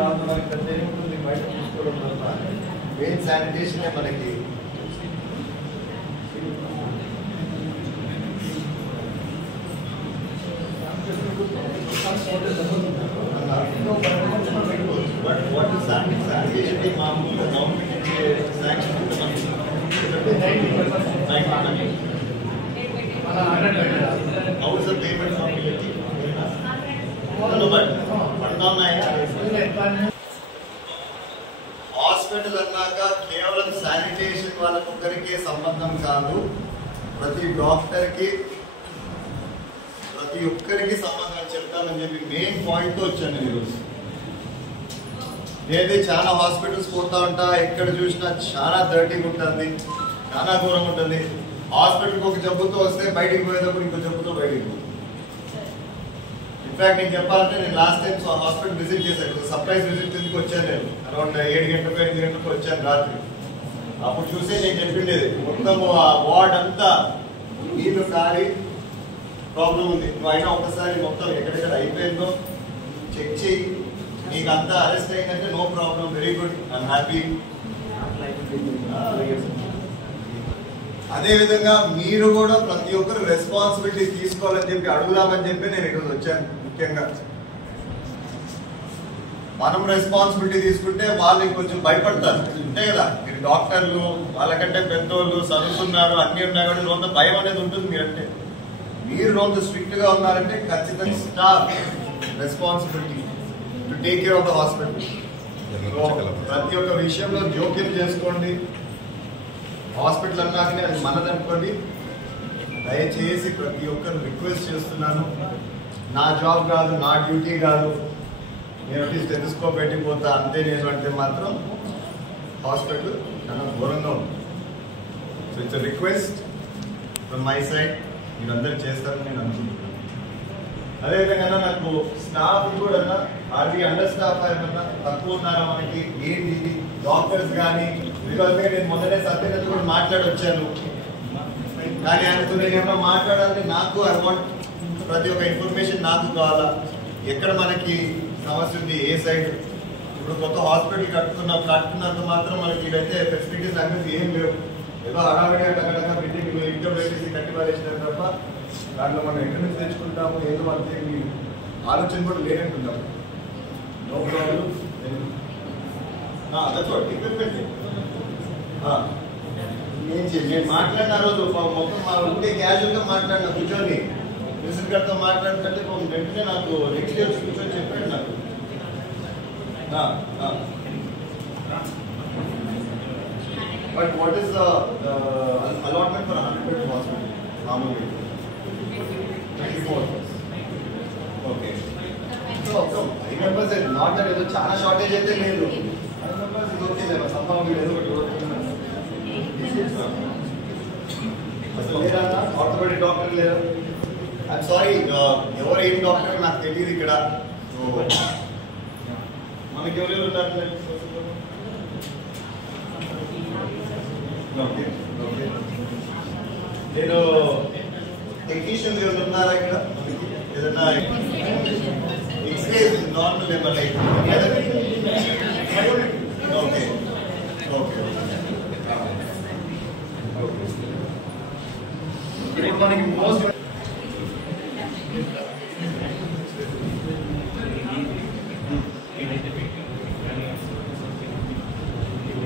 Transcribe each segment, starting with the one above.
మనకి పెద్ద ఏముంటుంది బయట తీసుకోవడం తప్ప మెయిన్ శానిటేషనే మనకి what is sanitation మామూలుగా government sanction how is the payment formulity hospital అన్నాక కేవలం శానిటేషన్ వాళ్ళకొక్కరికే సంబంధం కాదు, ప్రతి డాక్టర్కి ప్రతి ఒక్కరికి సంబంధం చెప్తామని చెప్పి మెయిన్ పాయింట్తో వచ్చాను ఈరోజు. నేనే చాలా హాస్పిటల్స్ పోతా ఉంటా, ఎక్కడ చూసినా చాలా డర్టీగా ఉంటుంది, చాలా ఘోరంగా ఉంటుంది. హాస్పిటల్కి ఒక జబ్బుతో వస్తే బయటికి పోయేటప్పుడు ఇంకో జబ్బుతో బయటికి పోతుంది. ఇన్ఫాక్ట్ నేను చెప్పాలంటే నేను లాస్ట్ టైం హాస్పిటల్ విజిట్ చేశాను, సర్ప్రైజ్ విజిట్ కిందకి వచ్చాను. నేను అరౌండ్ 7 గంటలకు 8 గంటలకు వచ్చాను రాత్రి. అప్పుడు చూసే నేను చెప్పిండేది మొత్తం ఆ వార్డ్ అంతా నీళ్లు కారి ప్రాబ్లం ఉంది. నువ్వు అయినా ఒకసారి మొత్తం ఎక్కడెక్కడ అయిపోయిందో చెక్ చేయి, నీకు అంతా అరెస్ట్ అయిందంటే no problem, very good, I'm happy. అదేవిధంగా మీరు కూడా ప్రతి ఒక్కరు రెస్పాన్సిబిలిటీ తీసుకోవాలని చెప్పి అడుగుదామని చెప్పి నేను ఈరోజు వచ్చాను. ముఖ్యంగా మనం రెస్పాన్సిబిలిటీ తీసుకుంటే వాళ్ళు ఇంకొంచెం భయపడతారు, అంతే కదా. మీరు డాక్టర్లు వాళ్ళకంటే పెద్దోళ్ళు చదువుతున్నారు, అన్ని ఉన్నా కూడా కొంత భయం అనేది ఉంటుంది. మీరంటే మీరు కొంత స్ట్రిక్ట్ గా ఉన్నారంటే ఖచ్చితంగా staff responsibility to take care of the hospital. ప్రతి ఒక్క విషయంలో జోక్యం చేసుకోండి. హాస్పిటల్ అన్నాకనే అది మనదనుకోండి. దయచేసి ప్రతి ఒక్కరు రిక్వెస్ట్ చేస్తున్నాను, నా జాబ్ కాదు, నా డ్యూటీ కాదు, నేను స్టెథోస్కోప్ పెట్టిపోతా అంతే నేను అంటే మాత్రం హాస్పిటల్ చాలా ఘోరంగా ఉంది. So it's request from my side, మీరు అందరూ చేస్తారని నేను అనుకుంటున్నాను. అదేవిధంగా నాకు స్టాఫ్ కూడా అది అండర్ స్టాఫ్ ఏమన్నా తక్కువ ఉన్నారా మనకి ఏంటి డాక్టర్స్ కానీ, బికాజ్ నేను మొదలే సత్యనత కూడా మాట్లాడొచ్చాను. కానీ ఆయనతో నేను ఏమన్నా మాట్లాడాలంటే నాకు ఐ వాంట్ ప్రతి ఒక్క ఇన్ఫర్మేషన్ నాకు కావాలా, ఎక్కడ మనకి సమస్య ఉంది, ఏ సైడ్. ఇప్పుడు కొత్త హాస్పిటల్ కట్టుకున్నంత మాత్రం మనకి ఇవైతే ఫెసిలిటీస్ అనేది ఏం లేవు. ఏదో హడావిడి అక్కడ బిల్డింగ్ ఇంట్లో పెట్టేసి కట్టి పారేసినారు తప్ప దాంట్లో మనం ఎక్కడి నుంచి తెచ్చుకుంటాము ఏదో అంతే ఆలోచన కూడా లేనంటున్నాము. No problem. నేను మాట్లాడిన రోజు మొత్తం మా ఉంటే క్యాజువల్ గా మాట్లాడిన కూర్చొని మినిస్టర్ గారితో మాట్లాడినట్టే వెంటనే నాకు నెక్స్ట్ డే కూర్చొని చెప్పాడు నాకు. But what is the allotment for 100 hospital మామూలుగా 24 okay. So remembers not that ఏదో చాలా షార్టేజ్ అయితే లేదు. రిమెంబర్స్ ఇది ఓకే లేదు సంభవం లేదు. అసలు లేదా ఆర్థోపెడిక్ డాక్టర్ లేదా? ఐఎమ్ సారీ, ఎవరు ఏం డాక్టర్ నాకు తెలియదు ఇక్కడ. సో మనకి ఎవరెవరు ఉన్నారు? Okay okay. నేను టెక్నీషియన్స్ ఎవరు ఉన్నారా ఇక్కడ? ఏదన్నా ఎక్స్రే నార్మల్ ఏమన్నా ఓకే ఓకే. ఇప్పుడు మనకి మోస్ట్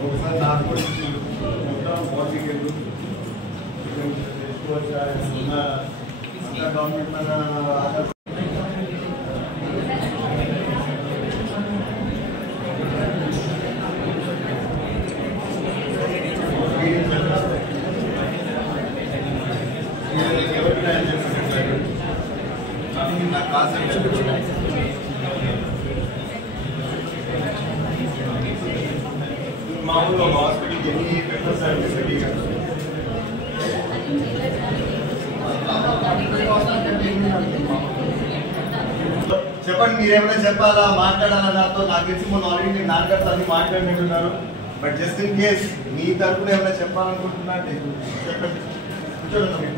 ఒకసారి నాకు కూడా మొత్తం మార్నింగ్ గవర్నమెంట్ మన మామూలుగా హాస్పిటల్కి ఎన్ని పెట్టిన సర్వీస్ రెడీగా చెప్పండి. మీరేమైనా చెప్పాలా మాట్లాడాలా నాతో? నాకు తెలిసి మొన్న ఆల్రెడీ నేను నాన్నగారితో అన్ని మాట్లాడినట్టున్నారు. బట్ జస్ట్ ఇన్ కేస్ మీ తరఫున ఏమైనా చెప్పాలనుకుంటున్నా అంటే చెప్పండి. కూర్చోండి.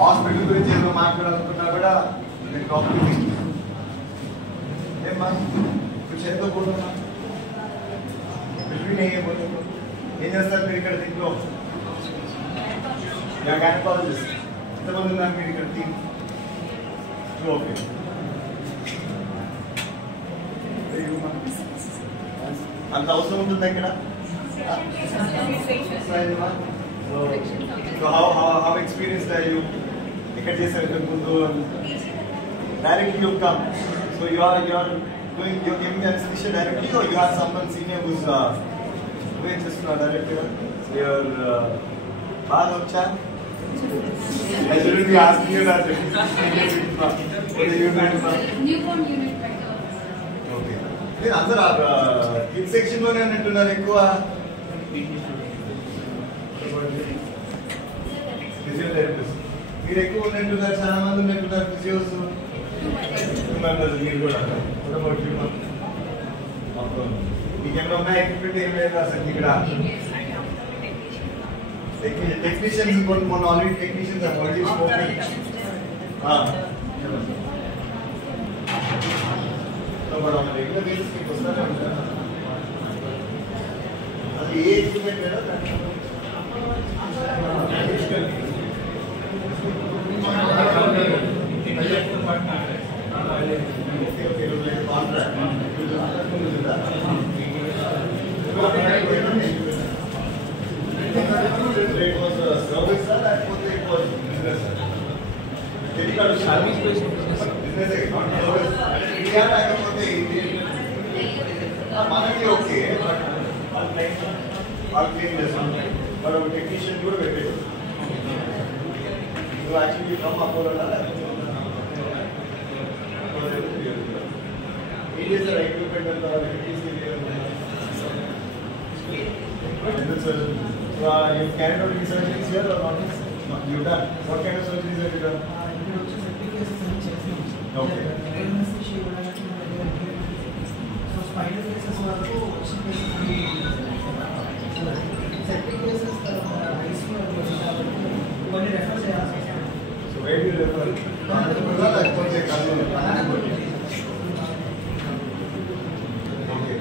హాస్పిటల్ గురించి ఏమైనా మాట్లాడాలనుకున్నా కూడా ఏమా कुछ है तो बोलो ना, कुछ भी नहीं है बोलो तो ఏం చేస్తారు మీరు ఇక్కడ దీంట్లో గైనకాలజిస్ట్ ఎంతమంది ఉన్నారు మీరు ఇక్కడ టీమ్? ఓకే అంత అవసరం ఉంటుందా ఇక్కడ? So how experienced are you? ఎక్కడ చేశారు ఇంతకు ముందు? Directly you come, so you are doing your giving anesthesia directly, or you have someone senior who's doing just directly? Your bad opcha? I shouldn't be asking you that. Newborn unit better. Okay. Then answer kids section lo ne antunnaru ekkuva physiotherapist. మీరు ఎక్కువ ఉన్నట్టున్నారు, చాలా మంది ఉన్నట్టున్నారు physios. మీరు కూడా మీకేమైనా ఉన్నాయి ఎక్విప్మెంట్? ఏం లేదు అసలు ఇక్కడ. టెక్నీషియన్స్ మొన్న already technicians already spoking. Regular basis మీకు వస్తానే ఉంటారు. అది ఏ ఎక్విప్మెంట్ లేదా మనకి ఓకే, వాళ్ళు క్లీన్ చేస్తాం. వాళ్ళు టెక్నీషియన్ కూడా పెట్టారు. యాక్చువల్లీ ఫ్రమ్ అపోలో ఏం చేస్తారు ఎక్విప్మెంట్ అంతా వాళ్ళకి తీసుకెళ్ళి you carried out any surgeries here or not? No, you done. What kind of surgeries have you done? Okay. So spinal cases వరకు septic cases ICU కొన్ని రెఫర్ చేయాల్సి వస్తుంది. So where do you refer? లేకపోతే Kurnool? Okay.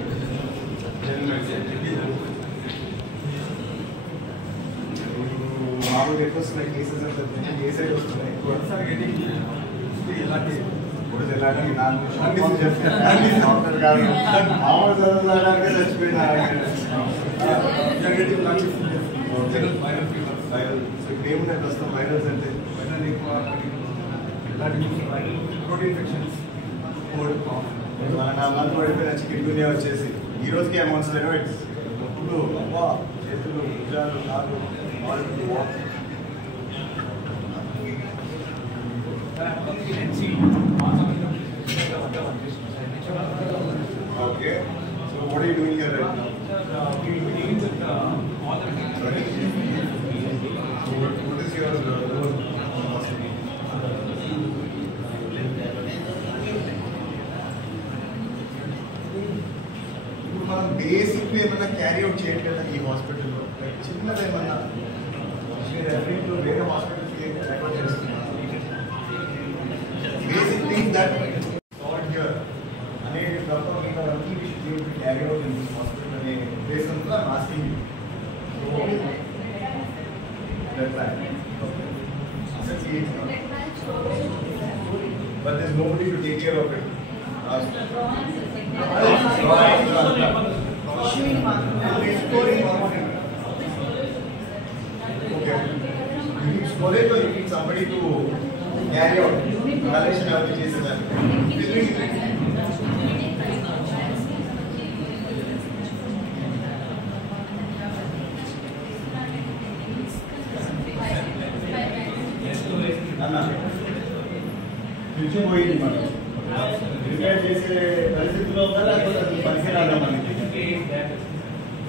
మామూలుగా ఎక్కువ వస్తున్నాయి cases అంటే ఏ side వస్తున్నాయి ఎక్కువ? ఎలాంటి ఇప్పుడు ఎలాంటి డాక్టర్ కాదు, మామూలు చదువులాగే చచ్చిపోయినారు. ఇప్పుడు ఏమున్నాయి ప్రస్తుతం వైరల్స్ అంటే? ప్రోటీన్ ఇన్ఫెక్షన్స్, మన 4 మంది పడిపోయిన చికెన్ గునియా వచ్చేసి ఈ రోజుకి అమౌంట్స్ లేవు. ముక్కులు, అబ్బా, చేతులు, భుజాలు, కాళ్ళు, okay. So what are you doing here right now? What is your role? ఇప్పుడు మనం బేసిక్లీ ఏమైనా క్యారీ అవుట్ చేయట్లేదా ఈ హాస్పిటల్లో? చిన్నదేమన్నా మీరు వేరే హాస్పిటల్కి రిఫర్ చేస్తున్నారు. Basic thing that salt here అనేది తప్ప మీకు అన్ని should carry out in this hospital అనే ఉద్దేశంతో I'm asking you. But there's nobody to take care of it. Storage, or you need somebody to carry out collection of the cases. Future పోయింది మనం retire చేసే పరిస్థితిలో ఉందా లేకపోతే అది పనికి రాదా మనకి?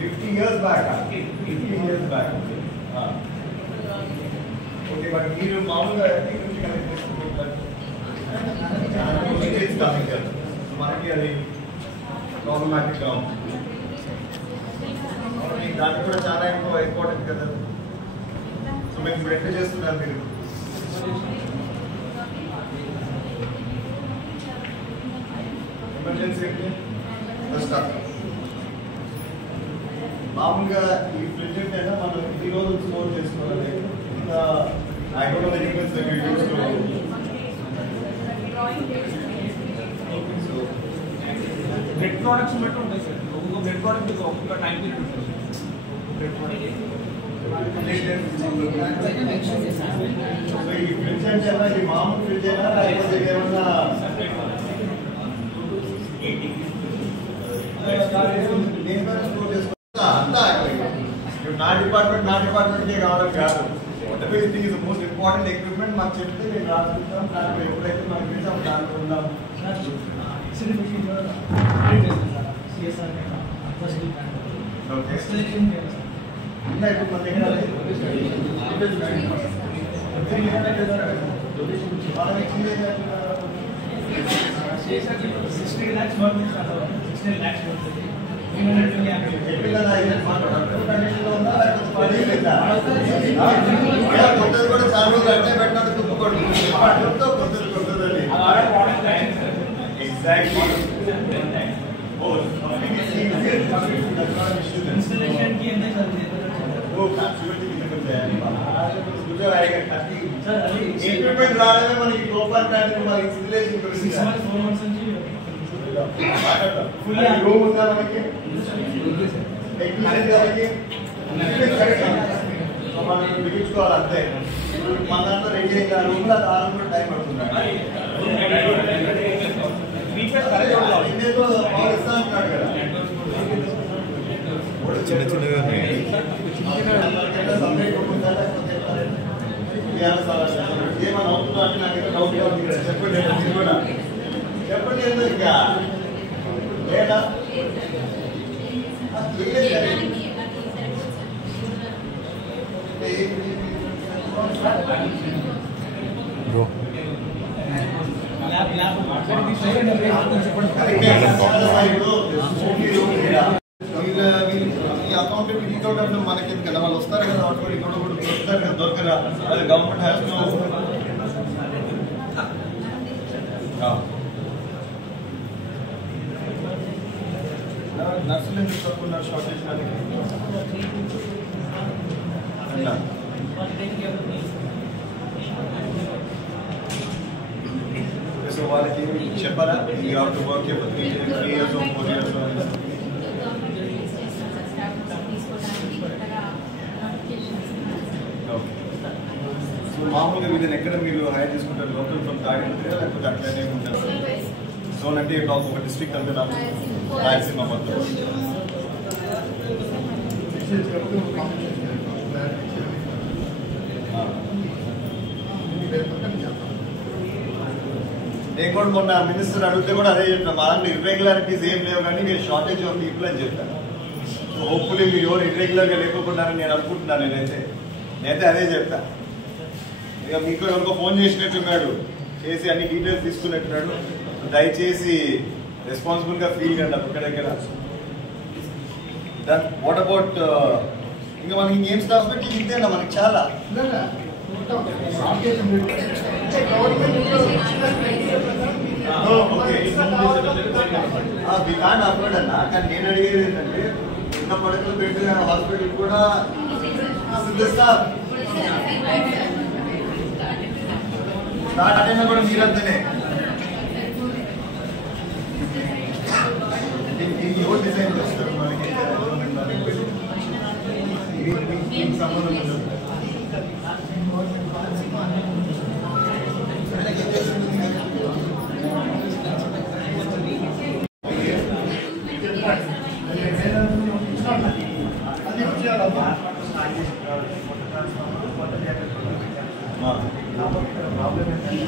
50 years back. ఓకే, బట్ మీరు మామూలుగా నుంచి కనెక్ట్ చేసుకుంటారు మనకి అది ప్రాబ్లమాటిక్గా ఉంది. దానికి కూడా చాలా ఇంపార్టెంట్ కదా. సో మేము ఎట్లా చేస్తున్నారు మీరు? ఎమర్జెన్సీ మామూలుగా ఈ ప్రెజెంట్ అయినా మనం ఈ రోజు స్టోర్ చేసుకోవాలి. ఇంకా I don't know the difference between use to bread products బట్టి ఉంటాయి సార్. ఒక్కొక్క బ్రెడ్ ప్రొడక్ట్ ఒక్కొక్క టైం పీరియడ్ ఉంటుంది. బ్రెడ్ ప్రొడక్ట్ ఈ ఫ్రిడ్జ్ అంటే ఈ మామూలు ఫ్రిడ్జ్ అయినా లేకపోతే ఏమన్నా స్టోర్ చేసుకుంటా అంతా నా డిపార్ట్మెంట్కే కావడం కాదు. Whatever it is most important equipment మాకు చెప్తే నేను రాసుకుంటాం. దాంట్లో ఎప్పుడైతే మనకి తెలిసాం దాంట్లో ఉందాం. ఓకే ఇంకా ఇప్పుడు మన దగ్గర మనం ఇచ్చింది కొత్తది కూడా చాలా రోజులు అట్టే పెట్టినట్టు తుప్పుకోండి. కొత్తది ఎగ్జాక్ట్లీ ఎక్విప్మెంట్ రావడమే మనకి లోపల్ మనకి ఇన్స్టలేషన్ రూమ్ ఉందా మనకి టెక్నీషియన్ గారికి మనం బిగించుకోవాలి అంతే. మన దాంట్లో రెడీ రూమ్ లో దాని కూడా టైం పడుతుంది. ఇస్తా అంటున్నాడు కదా చిన్న చిన్నగా ఏమన్నా అవుతుందో అంటే నాకు డౌట్ చెప్పండి. కూడా చెప్పండి ఎందుకు ఇంకా లేదా అకౌంటెంట్ ఇంకోటి అంటే మనకి ఎందుకంటే వాళ్ళు వస్తారు కదా అటు ఇంకోటి కూడా దొరుకుతారు కదా దొరకరా. అది గవర్నమెంట్ హ్యాస్ నర్సులు ఎందుకు తక్కువ షార్టేజ్ సో వాళ్ళకి చెప్పారా you have to work for 3 years or 4 years so మామూలుగా వీళ్ళని ఎక్కడ మీరు హైర్ చేసుకుంటారు? లోకల్ ఫ్రమ్ తాడిపత్రి లేకపోతే అట్లనే ఉంటారు? జోన్ అంటే టాప్ ఒక డిస్ట్రిక్ట్ అంటే నాకు రాయలసీమ మొత్తం. నేను కూడా మొన్న మినిస్టర్ అడిగితే కూడా అదే చెప్పిన. మా దాంట్లో ఇర్రెగ్యులారిటీస్ ఏం లేవు కానీ మీరు షార్టేజ్ ఆఫ్ పీపుల్ అని చెప్పాను. సో హోప్ఫుల్లీ మీరు ఎవరు ఇర్రెగ్యులర్గా లేకపోతున్నారని నేను అనుకుంటున్నాను. నేనైతే అదే చెప్తా. ఇక మీకు ఎవరికో ఫోన్ చేసినట్టున్నాడు, చేసి అన్ని డీటెయిల్స్ తీసుకున్నట్టున్నాడు. దయచేసి రెస్పాన్సిబుల్గా ఫీల్ కండి అక్కడ దగ్గర. వాట్ అబౌట్ ఇంకా మనకి ఇంకేం స్టాఫ్ పెట్టి ఇంతేనా మనకి చాలా కాండ్ అఫోర్డ్ అన్నా. కానీ నేను అడిగేది ఏంటంటే ఉన్న పడకలు పెట్టిన హాస్పిటల్ కూడా స్టార్ట్ అయినా కూడా మీరంతనే ఎవరు డిజైన్ చేస్తారు మనకి సంబంధం ఉండదు. ప్రాబ్లం ఏంటంటే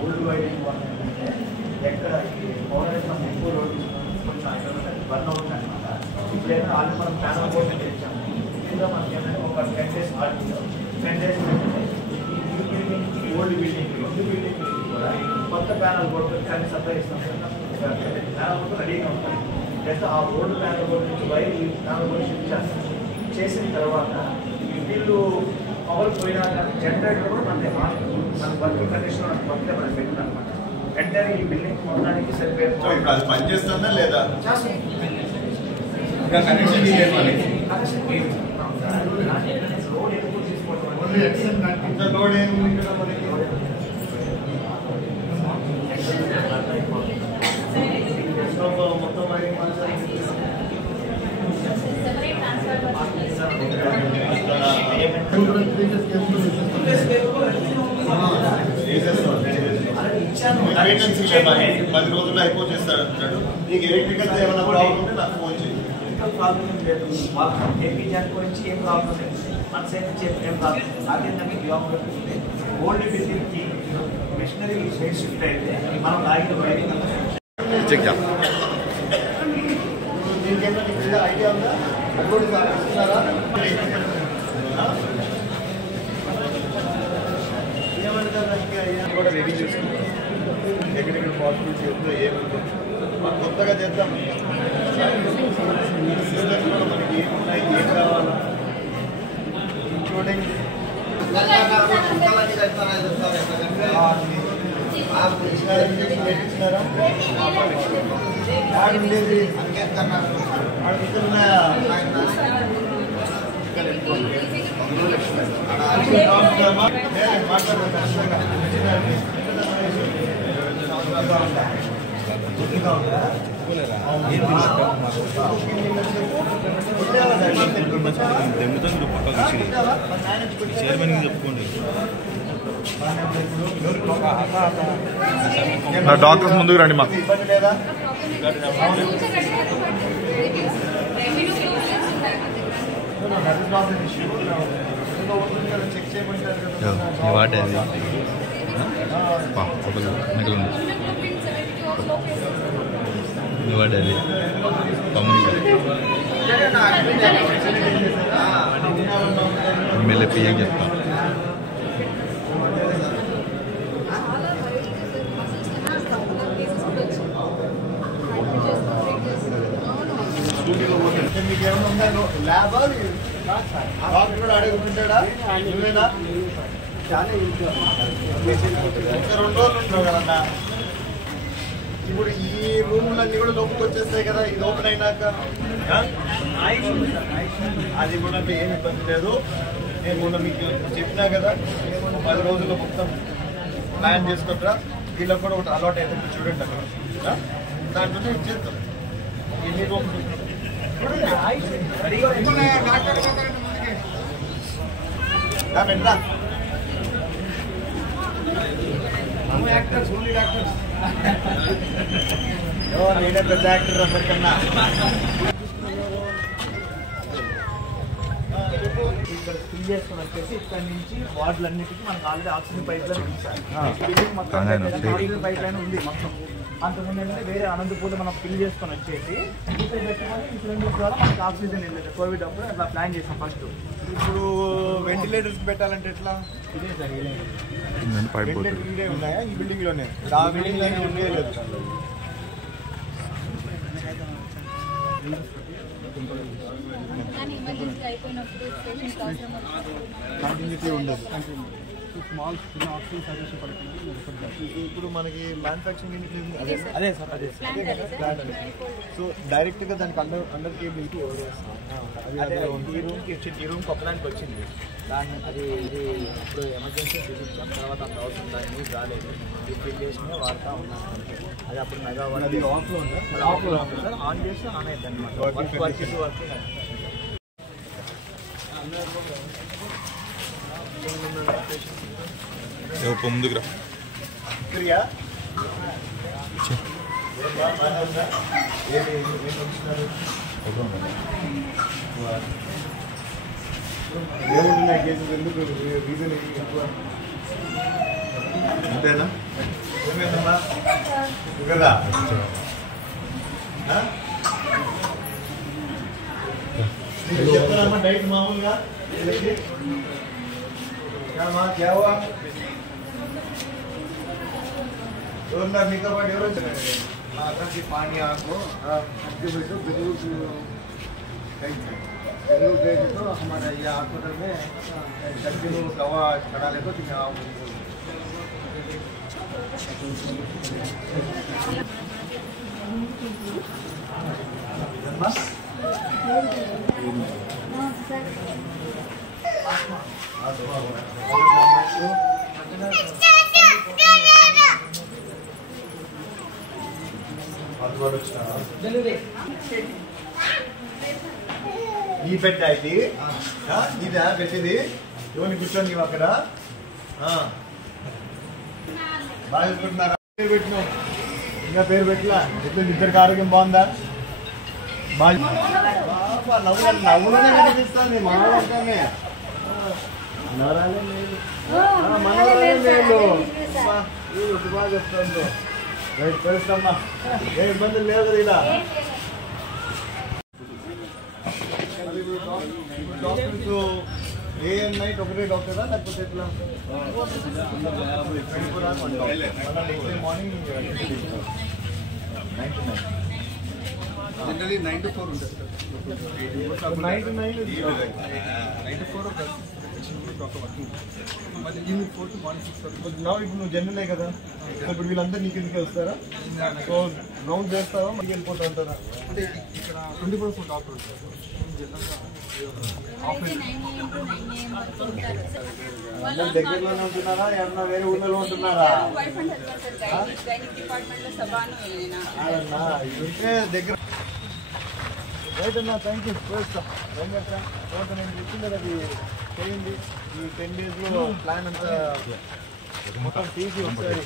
ఓల్డ్ వైడ్ ఏంటంటే ఎక్కడ పౌరత్వం ఎక్కువ రోడ్డు కొంచెం బర్న్ అవుతుంది అనమాట. ఇప్పుడైనా ఆల్రెడీ మనం ప్యానల్ కోసం తెచ్చాము. ఇంకా మనకి ఏంటంటే ఒక 10 days ఆడుతుంది. 10 days ఓల్డ్ బిల్డింగ్ 2 బిల్డింగ్ కూడా కొత్త ప్యానల్ బోర్డు కానీ సప్లై ఇస్తాం. ప్యానల్ బోర్డు రెడీగా ఉంటుంది. లేదా ఆ ఓల్డ్ ప్యానల్ బోర్డు నుంచి వైర్ ప్యానల్ బోర్డు షిఫ్ట్ చేస్తాం. చేసిన తర్వాత వీళ్ళు పవర్ పోయినా జనరేటర్ కూడా మన వర్కింగ్ కండిషన్లో కొత్త మనం పెట్టిందనమాట. ఎంటర్ ఈ బిల్డింగ్ మొత్తానికి సరిపోయే సో ఇప్పుడు అది పనిచేస్తుందా లేదా? చేస్తాం. ఇంకా కనెక్షన్ ఇవ్వాలి మనకి. రోడ్ ఎక్కువ తీసుకోవడం ఇంత లోడ్ ఏముంది ఇక్కడ మనకి? మొత్తం వైరింగ్ మెయింటెనెన్స్ 10 రోజుల్లో అయిపోచేస్తాడు అంటాడు. నీకు ఎలక్ట్రికల్ ఏమైనా ప్రాబ్లం ఉంటే నాకు ఫోన్ చేయి. ప్రాబ్లం లేదు. వాళ్ళకి ఏపీజీ గురించి ఏం ప్రాబ్లం లేదు. మన సైడ్ నుంచి ఏం ప్రాబ్లం అదేంటంటే కిలోమీటర్ ఓల్డ్ బిల్డింగ్కి మిషనరీ సైడ్ షిఫ్ట్ అయితే మనం లాగిన వైరింగ్ దీనికేమైనా ఐడియా ఉందా? అది కూడా ఇస్తున్నారా? కూడా రెడీ చేసుకుంటాం. ఎక్కడెక్కడ పాసిబిలిటీ ఉందో ఏముందో మనం కొత్తగా చేద్దాం. సిస్టమ్స్ కూడా మనకి ఏమున్నాయి, ఏం కావాలా, ఇంక్లూడింగ్ డాక్టర్స్ ముందుకు రండి మా ఇబ్బంది లేదా? చెక్ చేయమంటారు కదా. వాటే అది వాటే అది ఎమ్మెల్యే పిఎం చెప్తాం. మీకు ఏమైనా ఉందా? ల్యాబా డాక్టర్ కూడా అడుగుతుంటాడా? నువ్వేనా? ఇంకా 2 రోజులు ఉంటావు కదన్నా. ఇప్పుడు ఈ రూములన్నీ కూడా లోపలికి వచ్చేస్తాయి కదా ఇది ఓపెన్ అయినాక. అది కూడా ఏమి ఇబ్బంది లేదు. నేను మొన్న మీకు చెప్పినా కదా 10 రోజుల్లో మొత్తం ప్లాన్ చేసుకుంటారా. వీళ్ళకి కూడా ఒకటి అలవాటు అయితే చూడండి అక్కడ దాంట్లో చేస్తాం. ఎన్ని రూమ్స్ నేనే పెద్ద యాక్టర్ అందరికన్నా. ఇక్కడ ఫిల్ చేసుకుని వచ్చేసి ఇక్కడ నుంచి వార్డులన్నిటికీ మనకు ఆల్రెడీ ఆక్సిజన్ పైప్ లైన్ ఉంది సార్. ఆక్సిజన్ పైప్ లైన్ ఉంది మొత్తం. అంతకుముందు ఏంటంటే వేరే అనంతపూర్లో మనం ఫిల్ చేసుకొని వచ్చేసి ఇక్కడ పెట్టుకొని సిలిండర్స్ ద్వారా మనకి ఆక్సిజన్ వెళ్ళలేదు. కోవిడ్ అప్పుడు అట్లా ప్లాన్ చేసాం ఫస్ట్. ఇప్పుడు వెంటిలేటర్స్ పెట్టాలంటే ఎట్లా? ఇదే సార్ ఇదే వెంటిలేటర్ ఇదే ఉన్నాయా ఈ బిల్డింగ్ లోనే? ఆ బిల్డింగ్ లోనే ఉండే లేదు. కంటిన్యూటీ ఉండదు. స్మాల్ చిన్న ఆక్సిజన్ సర్వీస్ పడుతుంది. ఇప్పుడు మనకి మ్యానుఫ్యాక్చరింగ్ అదే సార్ అదే ప్లాంట్ అది. సో డైరెక్ట్ గా దానికి అండర్ కేబుల్ అదే ఈ రూమ్కి వచ్చింది. ఈ రూమ్కి ఒకదానికి వచ్చింది. దాన్ని అది ఇది ఇప్పుడు ఎమర్జెన్సీ చూపించాం. తర్వాత అంత అవసరం దాని న్యూస్ రాలేదు. ఈ ఫిల్ చేసినా వాడుతూ ఉన్నాం. అది అప్పుడు మెగావాట్ అది ఆఫ్లో ఉందా? ఆఫ్లో ఉంటుంది సార్. ఆన్ చేస్తే ఆన్ అవుతుంది అనమాట. వర్క్ ముందుకు రా. క్రియా ఏముంటున్నాయి కేసెస్? ఎందుకు రీజన్ ఎక్కువ? అంతేనా? ఏమైందమ్మా కదా? చెప్తారమ్మా డైట్ మామూలుగా क्या हुआ? मीతో పాటు ఎవరు వచ్చారు? पानी आपको गए थे तो हमारा ये हॉस्पिटल में कंटिन्यू दवा चढ़ा ले तो ఈ పెట్టా ఇది ఇదా పెట్టింది ఎవరిని కూర్చొని నీవు అక్కడ బాగా చూసుకుంటున్నారా? పేరు పెట్టినావు ఇంకా పేరు పెట్టలా ఎట్లా ఇద్దరికి ఆరోగ్యం బాగుందా? బాగా నవ్వులోనే కనిపిస్తుంది మనోరంటానే మనోరాలే మేలు మనోరాలే మేలు బాగా చెప్తాను రైట్ తెలుస్తమ్మా ఏ ఇబ్బందులు లేవు కదా ఇలా డాక్టర్స్ డే అండ్ నైట్ ఒకటే డాక్టరా లేకపోతే ఎట్లా మార్నింగ్ 9 to 4 ఉంటుంది సార్. 9 to 9 9 to 4 ఉంటుంది. మళ్ళీ ఈవినింగ్ 4 to మార్నింగ్ 6 వరకు. ఇప్పుడు నువ్వు జనరలే కదా ఇప్పుడు వీళ్ళందరూ నీకు ఇంటికి వస్తారా? సో రౌండ్ చేస్తావా మళ్ళీ వెళ్ళిపోతా ఉంటారా? అంటే ఇక్కడ 24 డాక్టర్ ఉంటారు సార్. జనరల్గా అందరు దగ్గరలోనే ఉంటున్నారా? ఏమన్నా వేరే ఊళ్ళో ఉంటున్నారా? ఉంటే దగ్గర రైట్ అన్నా థ్యాంక్ యూ నేను చెప్పింది అది చేయండి ఈ 10 days లో ప్లాన్ అంతా మొత్తం తీసి ఒకసారి